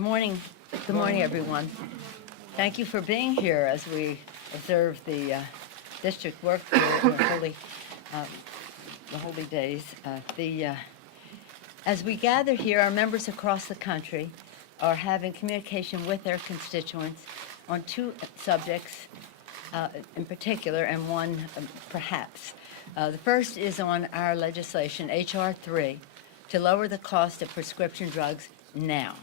Good morning. Good morning, everyone. Thank you for being here as we observe the district work period and the holy days. As we gather here, our members across the country are having communication with their constituents on two subjects in particular, and one perhaps. The first is on our legislation, H.R. 3, to lower the cost of prescription drugs now.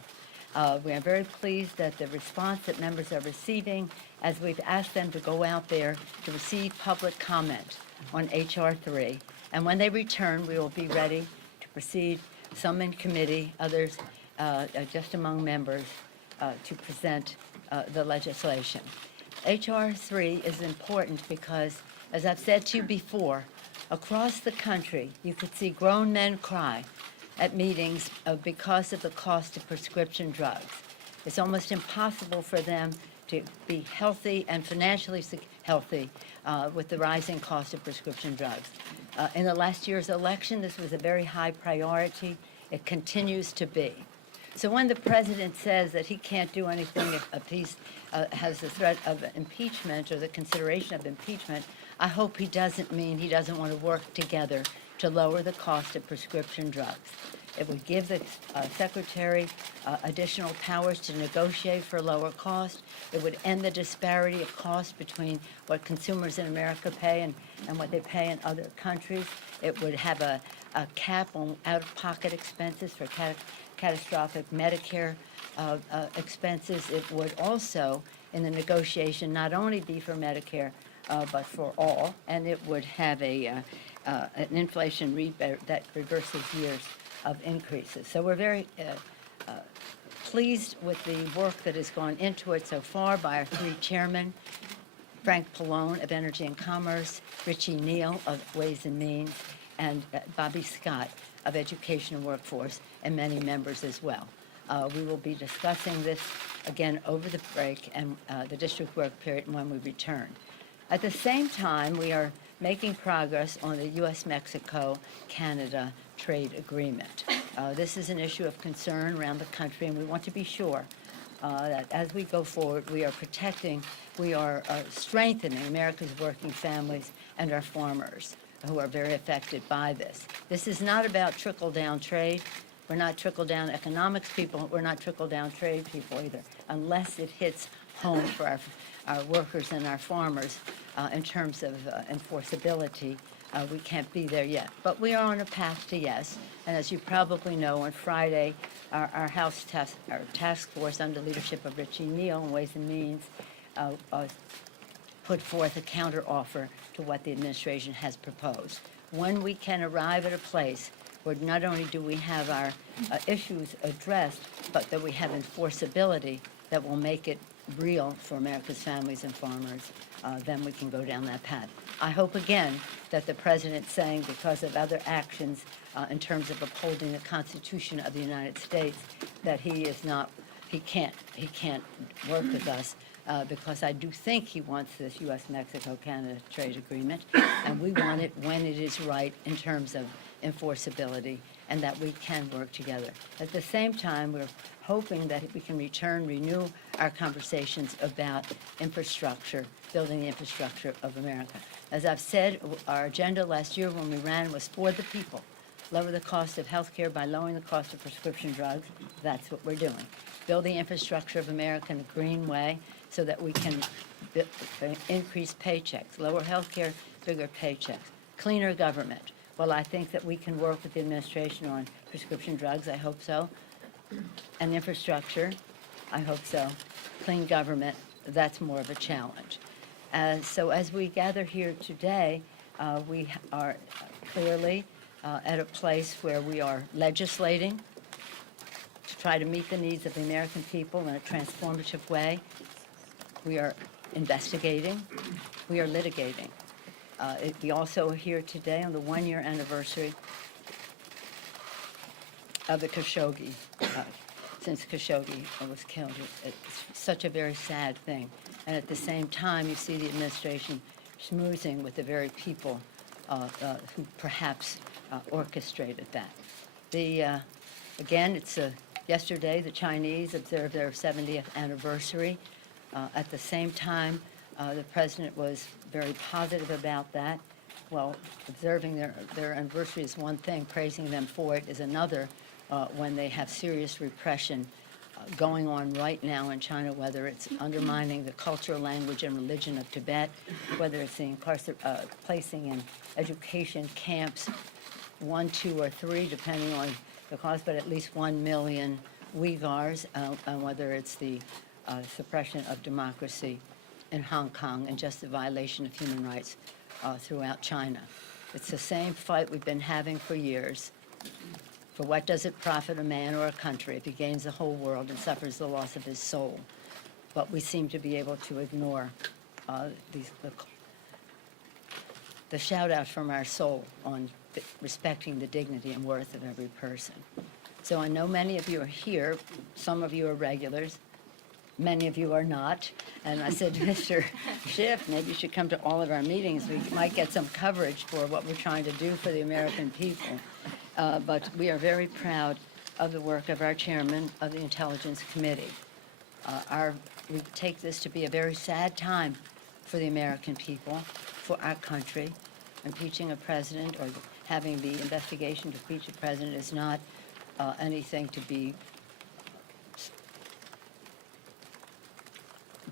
We are very pleased at the response that members are receiving as we've asked them to go out there to receive public comment on H.R. 3. And when they return, we will be ready to proceed, some in committee, others just among members, to present the legislation. H.R. 3 is important because, as I've said to you before, across the country, you could see grown men cry at meetings because of the cost of prescription drugs. It's almost impossible for them to be healthy and financially healthy with the rising cost of prescription drugs. In the last year's election, this was a very high priority. It continues to be. So when the president says that he can't do anything if a piece has the threat of impeachment or the consideration of impeachment, I hope he doesn't mean he doesn't want to work together to lower the cost of prescription drugs. It would give the Secretary additional powers to negotiate for lower cost. It would end the disparity of cost between what consumers in America pay and what they pay in other countries. It would have a cap on out-of-pocket expenses for catastrophic Medicare expenses. It would also, in the negotiation, not only be for Medicare, but for all, and it would have an inflation rebate that reverses years of increases. So we're very pleased with the work that has gone into it so far by our three chairmen, Frank Pallone of Energy and Commerce, Richie Neal of Ways and Means, and Bobby Scott of Education and Workforce, and many members as well. We will be discussing this again over the break and the district work period when we return. At the same time, we are making progress on the U.S.-Mexico-Canada trade agreement. This is an issue of concern around the country, and we want to be sure that as we go forward, we are protecting, we are strengthening America's working families and our farmers who are very affected by this. This is not about trickle-down trade. We're not trickle-down economics people. We're not trickle-down trade people either, unless it hits home for our workers and our farmers in terms of enforceability. We can't be there yet, but we are on a path to yes. And as you probably know, on Friday, our House task force under leadership of Richie Neal and Ways and Means put forth a counteroffer to what the administration has proposed. When we can arrive at a place where not only do we have our issues addressed, but that we have enforceability that will make it real for America's families and farmers, then we can go down that path. I hope again that the president saying because of other actions in terms of upholding the Constitution of the United States that he can't work with us because I do think he wants this U.S.-Mexico-Canada trade agreement, and we want it when it is right in terms of enforceability and that we can work together. At the same time, we're hoping that we can renew our conversations about infrastructure, building the infrastructure of America. As I've said, our agenda last year when we ran was for the people. Lower the cost of health care by lowering the cost of prescription drugs. That's what we're doing. Build the infrastructure of America in a green way so that we can increase paychecks, lower health care, bigger paychecks, cleaner government. Well, I think that we can work with the administration on prescription drugs. I hope so. And infrastructure, I hope so. Clean government, that's more of a challenge. So as we gather here today, we are clearly at a place where we are legislating to try to meet the needs of the American people in a transformative way. We are investigating. We are litigating. We also are here today on the one-year anniversary of the Khashoggi, since Khashoggi was killed. It's such a very sad thing. And at the same time, you see the administration schmoozing with the very people who perhaps orchestrated that. Again, it's Yesterday, the Chinese observed their 70th anniversary. At the same time, the president was very positive about that. Well, observing their anniversary is one thing, praising them for it is another, when they have serious repression going on right now in China, whether it's undermining the culture, language, and religion of Tibet, whether it's the placing in education camps, 1, 2, or 3, depending on the cause, but at least 1 million Uyghurs, whether it's the suppression of democracy in Hong Kong and just the violation of human rights throughout China. It's the same fight we've been having for years. For what does it profit a man or a country if he gains the whole world and suffers the loss of his soul? But we seem to be able to ignore the shout-out from our soul on respecting the dignity and worth of every person. So I know many of you are here. Some of you are regulars. Many of you are not. And I said to Mr. Schiff, maybe you should come to all of our meetings. We might get some coverage for what we're trying to do for the American people. But we are very proud of the work of our chairman of the Intelligence Committee. We take this to be a very sad time for the American people, for our country. Impeaching a president or having the investigation to impeach a president is not anything to be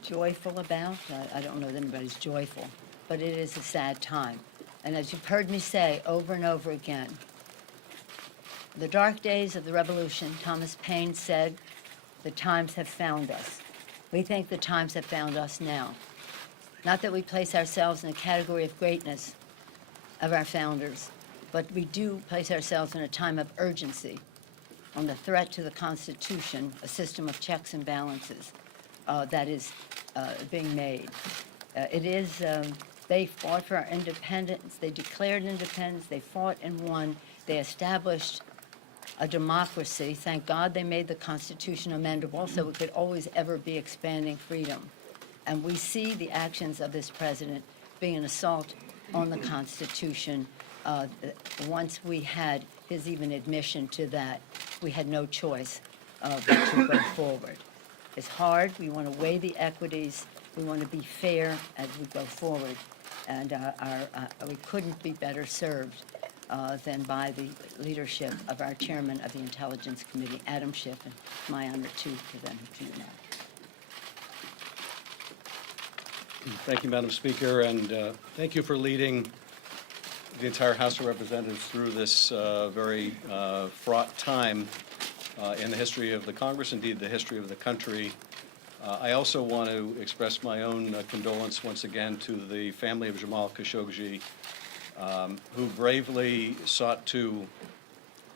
joyful about. I don't know that anybody's joyful, but it is a sad time. And as you've heard me say over and over again, the dark days of the revolution, Thomas Paine said, the times have found us. We think the times have found us now. Not that we place ourselves in the category of greatness of our founders, but we do place ourselves in a time of urgency on the threat to the Constitution, a system of checks and balances that is being made. They fought for our independence. They declared independence. They fought and won. They established a democracy. Thank God they made the Constitution amendable so it could always ever be expanding freedom. And we see the actions of this president being an assault on the Constitution. Once we had his even admission to that, we had no choice but to go forward. It's hard. We want to weigh the equities. We want to be fair as we go forward. And we couldn't be better served than by the leadership of our chairman of the Intelligence Committee, Adam Schiff, and it's my honor to present him to you now. Thank you, Madam Speaker, and thank you for leading the entire House of Representatives through this very fraught time in the history of the Congress, indeed the history of the country. I also want to express my own condolence once again to the family of Jamal Khashoggi, who bravely sought to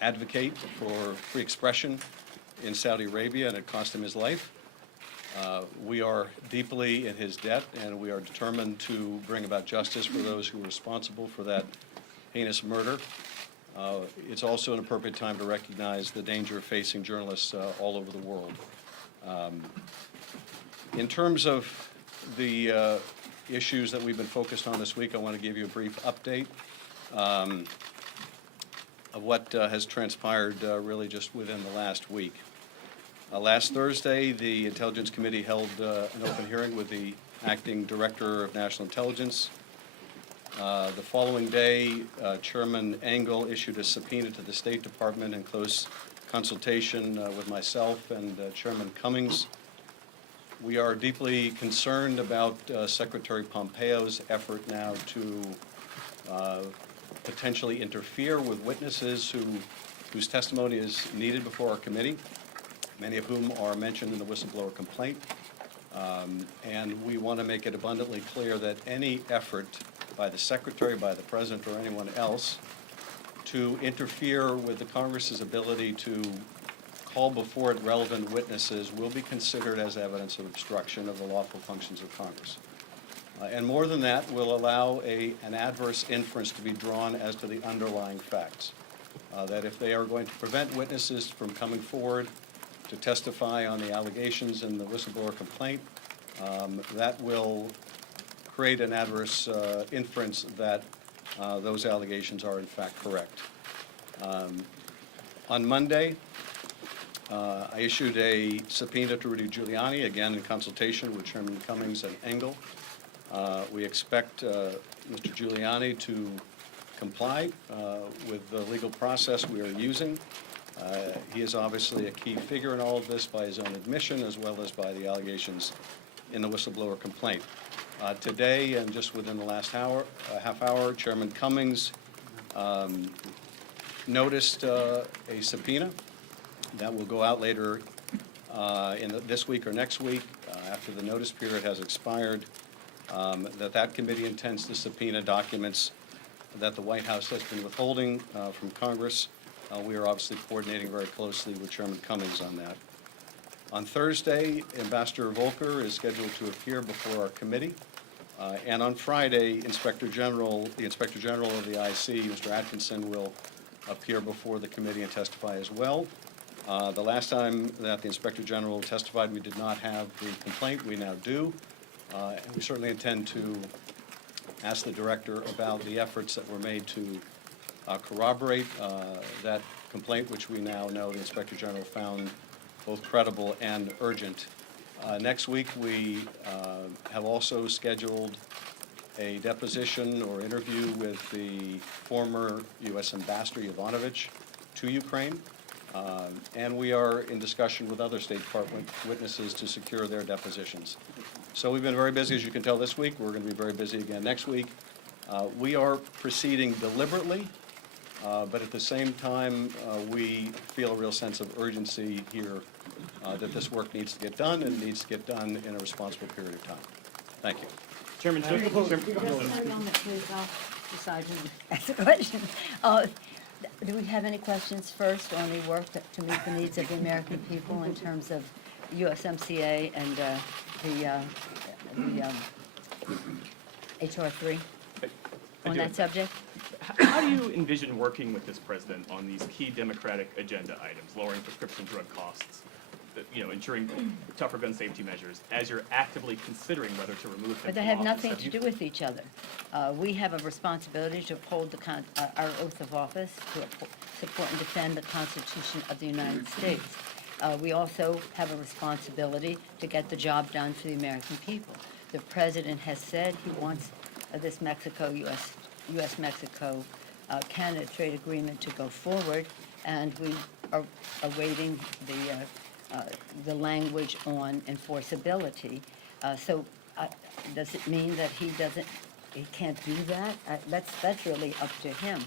advocate for free expression in Saudi Arabia, and it cost him his life. We are deeply in his debt, and we are determined to bring about justice for those who were responsible for that heinous murder. It's also an appropriate time to recognize the danger facing journalists all over the world. In terms of the issues that we've been focused on this week, I want to give you a brief update of what has transpired really just within the last week. Last Thursday, the Intelligence Committee held an open hearing with the Acting Director of National Intelligence. The following day, Chairman Engel issued a subpoena to the State Department in close consultation with myself and Chairman Cummings. We are deeply concerned about Secretary Pompeo's effort now to potentially interfere with witnesses whose testimony is needed before our committee, many of whom are mentioned in the whistleblower complaint. And we want to make it abundantly clear that any effort by the Secretary, by the President, or anyone else to interfere with the Congress's ability to call before it relevant witnesses will be considered as evidence of obstruction of the lawful functions of Congress. And more than that, will allow an adverse inference to be drawn as to the underlying facts. That if they are going to prevent witnesses from coming forward to testify on the allegations in the whistleblower complaint, that will create an adverse inference that those allegations are in fact correct. On Monday, I issued a subpoena to Rudy Giuliani, again in consultation with Chairman Cummings and Engel. We expect Mr. Giuliani to comply with the legal process we are using. He is obviously a key figure in all of this by his own admission, as well as by the allegations in the whistleblower complaint. Today, and just within the last half hour, Chairman Cummings noticed a subpoena that will go out later this week or next week, after the notice period has expired, that committee intends to subpoena documents that the White House has been withholding from Congress. We are obviously coordinating very closely with Chairman Cummings on that. On Thursday, Ambassador Volker is scheduled to appear before our committee. And on Friday, the Inspector General of the IC, Mr. Atkinson, will appear before the committee and testify as well. The last time that the Inspector General testified, we did not have the complaint. We now do. And we certainly intend to ask the Director about the efforts that were made to corroborate that complaint, which we now know the Inspector General found both credible and urgent. Next week, we have also scheduled a deposition or interview with the former U.S. Ambassador Yovanovitch to Ukraine, and we are in discussion with other State Department witnesses to secure their depositions. So we've been very busy, as you can tell, this week. We're going to be very busy again next week. We are proceeding deliberately, but at the same time, we feel a real sense of urgency here that this work needs to get done, and needs to get done in a responsible period of time. Thank you. Chairman Schiff. Just a moment, please. I'll decide who to ask the question. Do we have any questions first on the work to meet the needs of the American people in terms of USMCA and the HR 3 on that subject? How do you envision working with this president on these key Democratic agenda items, lowering prescription drug costs, ensuring tougher gun safety measures, as you're actively considering whether to remove them But they from have office? nothing to do with each other. We have a responsibility to uphold our oath of office, to support and defend the Constitution of the United States. We also have a responsibility to get the job done for the American people. The president has said he wants this U.S.-Mexico Canada trade agreement to go forward, and we are awaiting the language on enforceability. So does it mean that he can't do that? That's really up to him.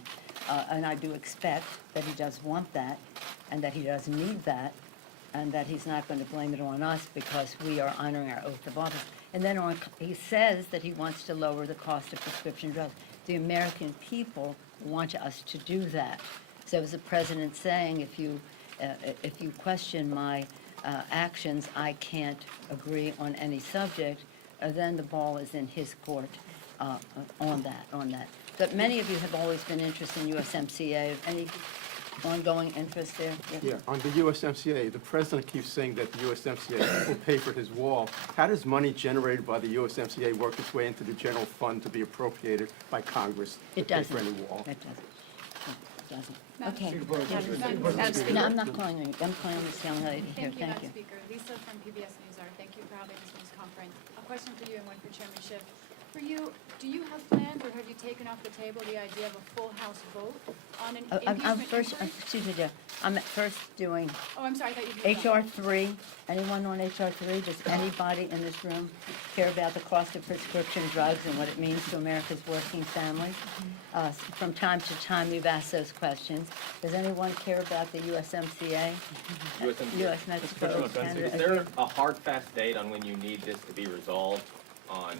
And I do expect that he does want that, and that he does need that, and that he's not going to blame it on us because we are honoring our oath of office. And then he says that he wants to lower the cost of prescription drugs. The American people want us to do that. So as the president saying, if you question my actions, I can't agree on any subject, then the ball is in his court on that. But many of you have always been interested in USMCA. Any ongoing interest there? Yeah, on the USMCA, the president keeps saying that the USMCA will pay for his wall. How does money generated by the USMCA work its way into the general fund to be appropriated by Congress It to pay doesn't. for any wall? It doesn't. Okay. Madam Speaker. No, I'm not calling you. I'm calling this young lady here. Thank you, Thank Madam you. Speaker. Lisa from PBS NewsHour. Thank you for having this news conference. A question for you and one for Chairman Schiff. For you, do you have plans or have you taken off the table the idea of a full House vote on an I'm impeachment first, inquiry? excuse me, dear. I'm first doing Oh, I'm sorry, I thought you did. HR 3. Anyone on HR 3? Does anybody in this room care about the cost of prescription drugs and what it means to America's working families? From time to time, we've asked those questions. Does anyone care about the USMCA? US, Mexico, Question on gun Canada? safety. Is there a hard, fast date on when you need this to be resolved on